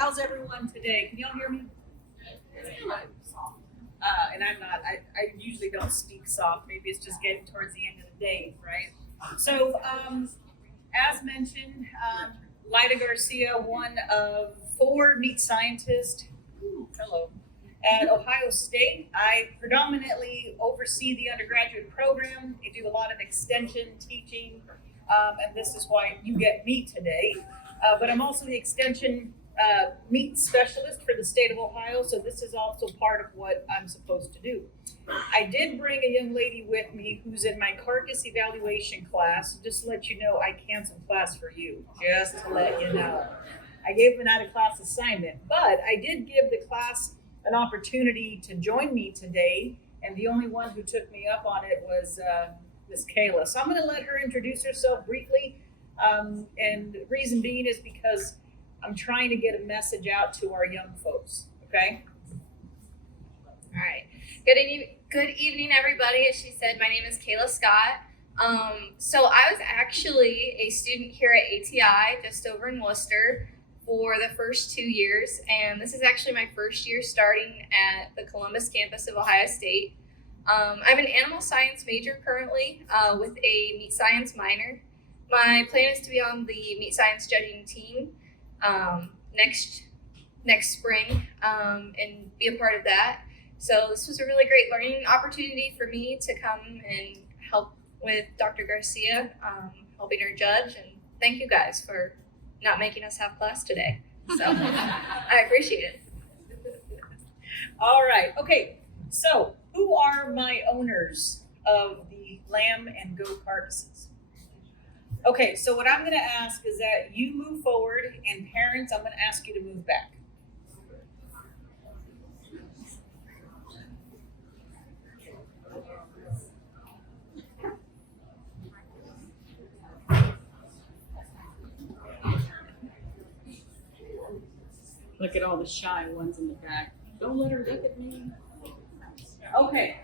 how's everyone today? Can y'all hear me? And I usually don't speak soft. Maybe it's just getting towards the end of the day, right? So, as mentioned, Lyda Garcia, one of 4 meat scientists, at Ohio State. I predominantly oversee the undergraduate program. I do a lot of extension teaching, and this is why you get me today. But I'm also the extension meat specialist for the state of Ohio, so this is also part of what I'm supposed to do. I did bring a young lady with me who's in my Carcass evaluation class. Just to let you know, I canceled class for you, just to let you know. I gave an out-of-class assignment, but I did give the class an opportunity to join me today, and the only one who took me up on it was Miss Kayla. So I'm going to let her introduce herself briefly, and the reason being is because I'm trying to get a message out to our young folks, okay? All right. Good evening, everybody. As she said, my name is Kayla Scott. So I was actually a student here at ATI, just over in Worcester, for the first 2 years, and this is actually my first year starting at the Columbus campus of Ohio State. I'm an animal science major currently with a meat science minor. My plan is to be on the meat science judging team next spring and be a part of that. So this was a really great learning opportunity for me to come and help with Dr. Garcia, helping her judge, and thank you guys for not making us have class today. So I appreciate it. All right, okay, so who are my owners of the lamb and goat carcasses? Okay, so what I'm gonna ask is that you move forward, and parents, I'm gonna ask you to move back. Look at all the shy ones in the back. Don't let her look at me. Okay,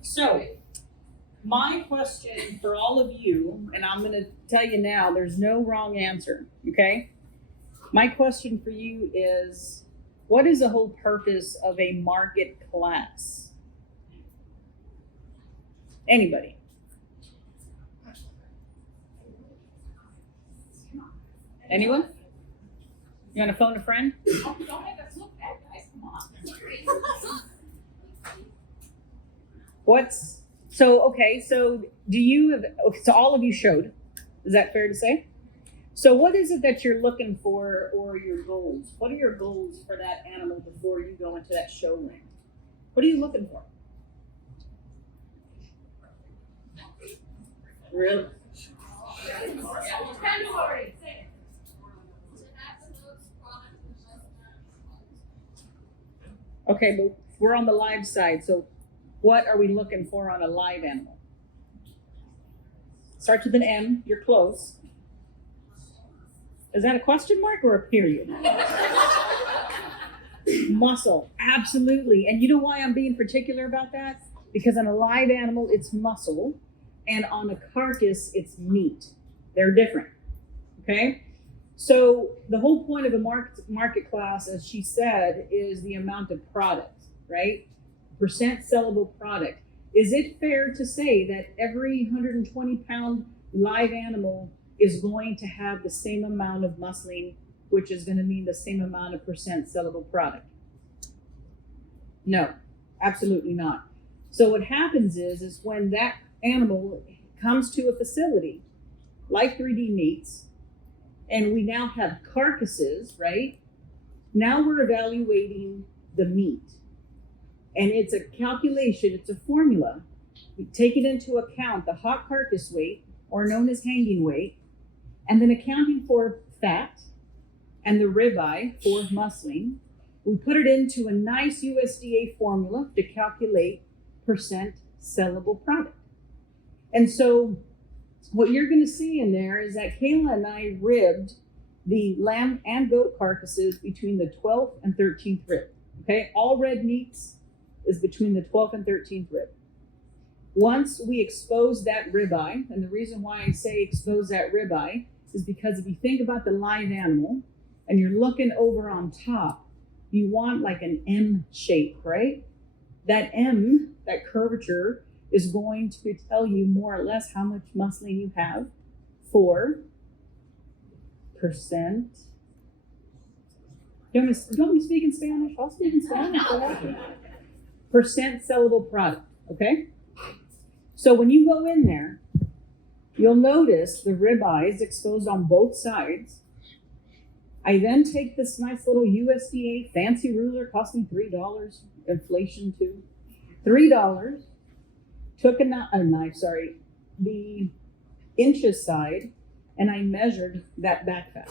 so my question for all of you, and I'm gonna tell you now, there's no wrong answer, okay? My question for you is, what is the whole purpose of a market class? Anybody? Anyone? You want to phone a friend? Don't make us look bad, guys. Come on. So all of you showed. Is that fair to say? So what is it that you're looking for, or your goals? What are your goals for that animal before you go into that show ring? What are you looking for? Really? Okay, but we're on the live side, so what are we looking for on a live animal? Starts with an M, you're close. Is that a question mark or a period? Muscle, absolutely. And you know why I'm being particular about that? Because on a live animal, it's muscle, and on a carcass, it's meat. They're different, okay? So the whole point of a market class, as she said, is the amount of product, right? Percent sellable product. Is it fair to say that every 120-pound live animal is going to have the same amount of muscling, which is going to mean the same amount of percent sellable product? No, absolutely not. So what happens is when that animal comes to a facility like 3D Meats, and we now have carcasses, right? Now we're evaluating the meat. And it's a calculation, it's a formula. We take it into account the hot carcass weight, or known as hanging weight, and then accounting for fat and the ribeye for muscling. We put it into a nice USDA formula to calculate percent sellable product. And so what you're going to see in there is that Kayla and I ribbed the lamb and goat carcasses between the 12th and 13th rib. Okay, all red meats is between the 12th and 13th rib. Once we expose that ribeye, and the reason why I say expose that ribeye is because if you think about the live animal, and you're looking over on top, you want like an M shape, right? That M, that curvature, is going to tell you more or less how much muscling you have for percent. You want me to speak in Spanish? I'll speak in Spanish. Percent sellable product, okay? So when you go in there, you'll notice the ribeye is exposed on both sides. I then take this nice little USDA fancy ruler costing $3, inflation too, $3, took the inches side, and I measured that back fat.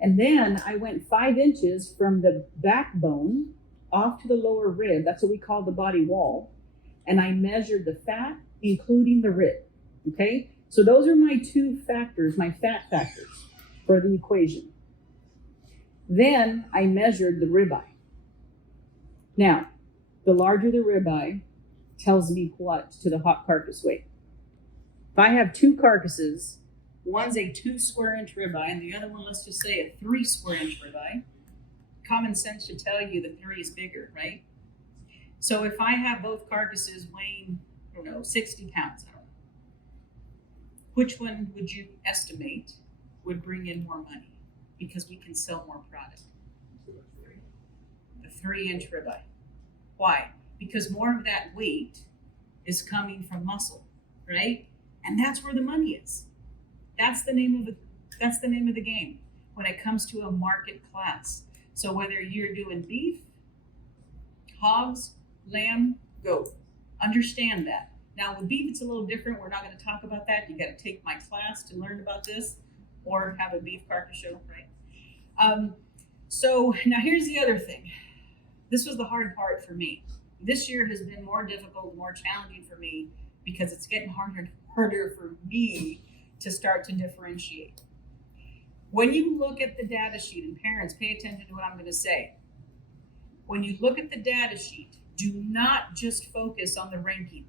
And then I went 5 inches from the backbone off to the lower rib, that's what we call the body wall, and I measured the fat, including the rib, okay? So those are my 2 factors, my fat factors for the equation. Then I measured the ribeye. Now, the larger the ribeye tells me what to the hot carcass weight. If I have 2 carcasses, one's a 2 square inch ribeye and the other one, let's just say a 3 square inch ribeye, common sense should tell you the 3 is bigger, right? So if I have both carcasses weighing, 60 pounds, I don't know, which one would you estimate would bring in more money because we can sell more product? The 3 inch ribeye. Why? Because more of that weight is coming from muscle, right? And that's where the money is. That's the name of the game when it comes to a market class. So whether you're doing beef, hogs, lamb, goat, understand that. Now with beef, it's a little different. We're not going to talk about that. You got to take my class to learn about this, or have a beef carcass show, right? So now here's the other thing. This was the hard part for me. This year has been more difficult, more challenging for me because it's getting harder and harder for me to start to differentiate. When you look at the data sheet, and parents, pay attention to what I'm going to say. When you look at the data sheet, do not just focus on the ranking.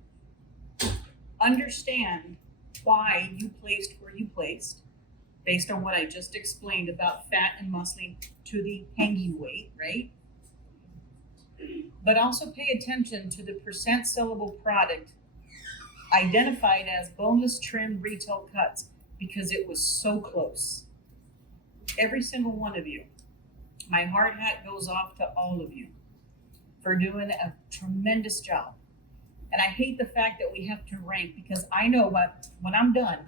Understand why you placed where you placed, based on what I just explained about fat and muscling to the hanging weight, right? But also pay attention to the percent sellable product identified as boneless trim retail cuts, because it was so close. Every single one of you, my hard hat goes off to all of you for doing a tremendous job. And I hate the fact that we have to rank, because I know when I'm done,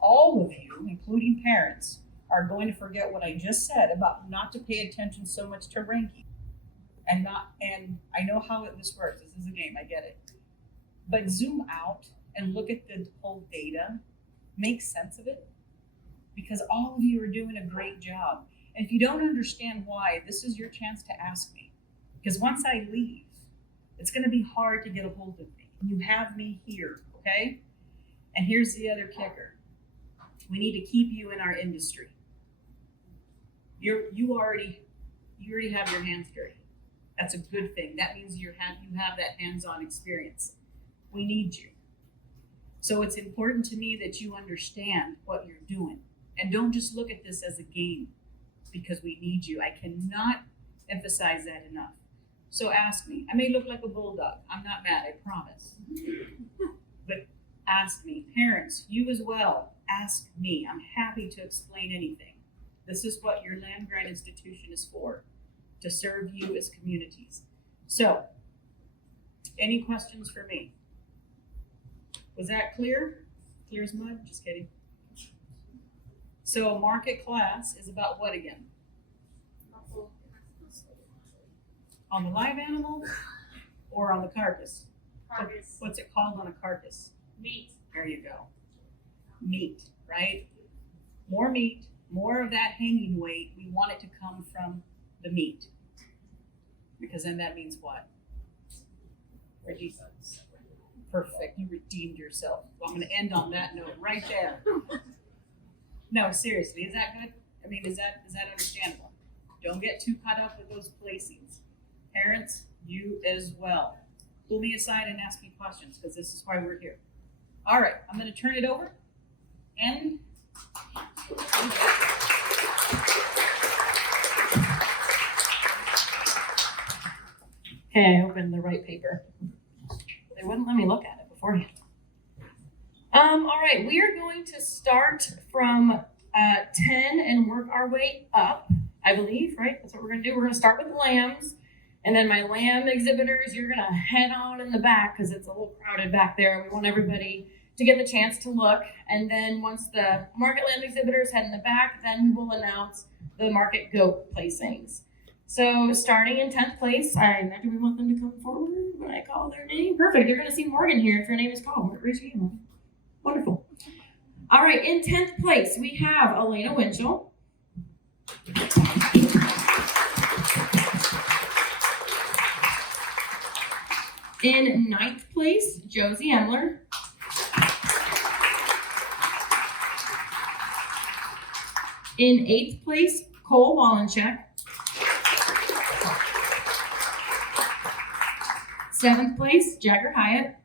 all of you, including parents, are going to forget what I just said about not to pay attention so much to ranking. And I know how this works. This is a game, I get it. But zoom out and look at the whole data, make sense of it, because all of you are doing a great job. And if you don't understand why, this is your chance to ask me. Because once I leave, it's going to be hard to get a hold of me. You have me here, okay? And here's the other kicker. We need to keep you in our industry. You already have your hands dirty. That's a good thing. That means you have that hands-on experience. We need you. So it's important to me that you understand what you're doing. And don't just look at this as a game, because we need you. I cannot emphasize that enough. So ask me. I may look like a bulldog. I'm not mad, I promise. But ask me. Parents, you as well, ask me. I'm happy to explain anything. This is what your land-grant institution is for, to serve you as communities. So, any questions for me? Was that clear? Clear as mud? Just kidding. So market class is about what again? On the live animal or on the carcass? Carcass. What's it called on a carcass? Meat. There you go. Meat, right? More meat, more of that hanging weight. We want it to come from the meat. Because then that means what? Perfect. You redeemed yourself. Well, I'm going to end on that note right there. No, seriously, is that good? I mean, is that understandable? Don't get too caught up with those placings. Parents, you as well. Pull me aside and ask me questions, because this is why we're here. All right, I'm going to turn it over. And Okay, I opened the right paper. They wouldn't let me look at it beforehand. All right, we are going to start from 10 and work our way up, I believe, right? That's what we're gonna do. We're gonna start with lambs, and then my lamb exhibitors, you're gonna head on in the back because it's a little crowded back there. We want everybody to get the chance to look. And then once the market lamb exhibitors head in the back, then we will announce the market goat placings. So starting in 10th place, do we want them to come forward when I call their name? Perfect, you're gonna see Morgan here if your name is called. Raise your hand. Wonderful. All right, in 10th place, we have Elena Winchell. In 9th place, Josie Emler. In 8th place, Cole Wallencheck. 7th place, Jagger Hyatt.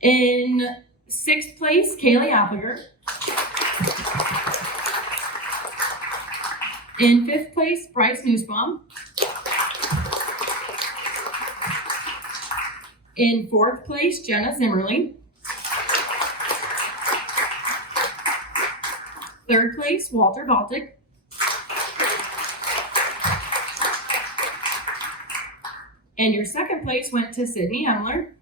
In 6th place, Kayla Appleger. In 5th place, Bryce Nussbaum. In 4th place, Jenna Zimmerly. 3rd place, Walter Baltic. And your 2nd place went to Sydney Emler.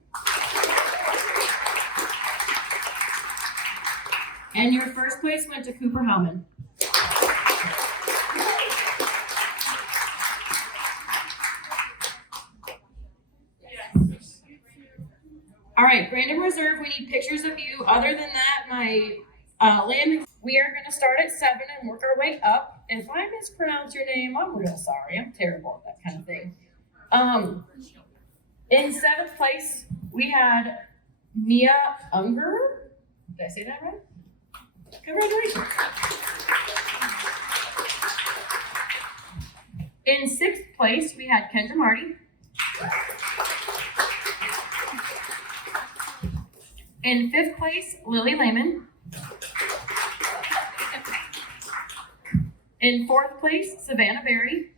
And your 1st place went to Cooper Hellman. All right, Brandon Reserve, we need pictures of you. Other than that, my lamb, we are gonna start at 7 and work our way up. If I mispronounce your name, I'm real sorry. I'm terrible at that kind of thing. In 7th place, we had Mia Unger. Did I say that right? Congratulations. In 6th place, we had Kendra Marty. In 5th place, Lily Lehman. In 4th place, Savannah Berry.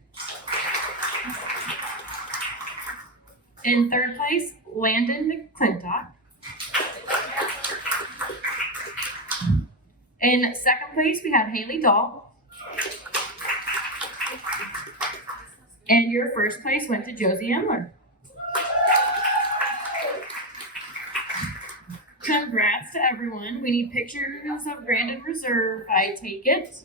In 3rd place, Landon McClintock. In 2nd place, we had Haley Dahl. And your 1st place went to Josie Emler. Congrats to everyone. We need pictures of Brandon Reserve, I take it.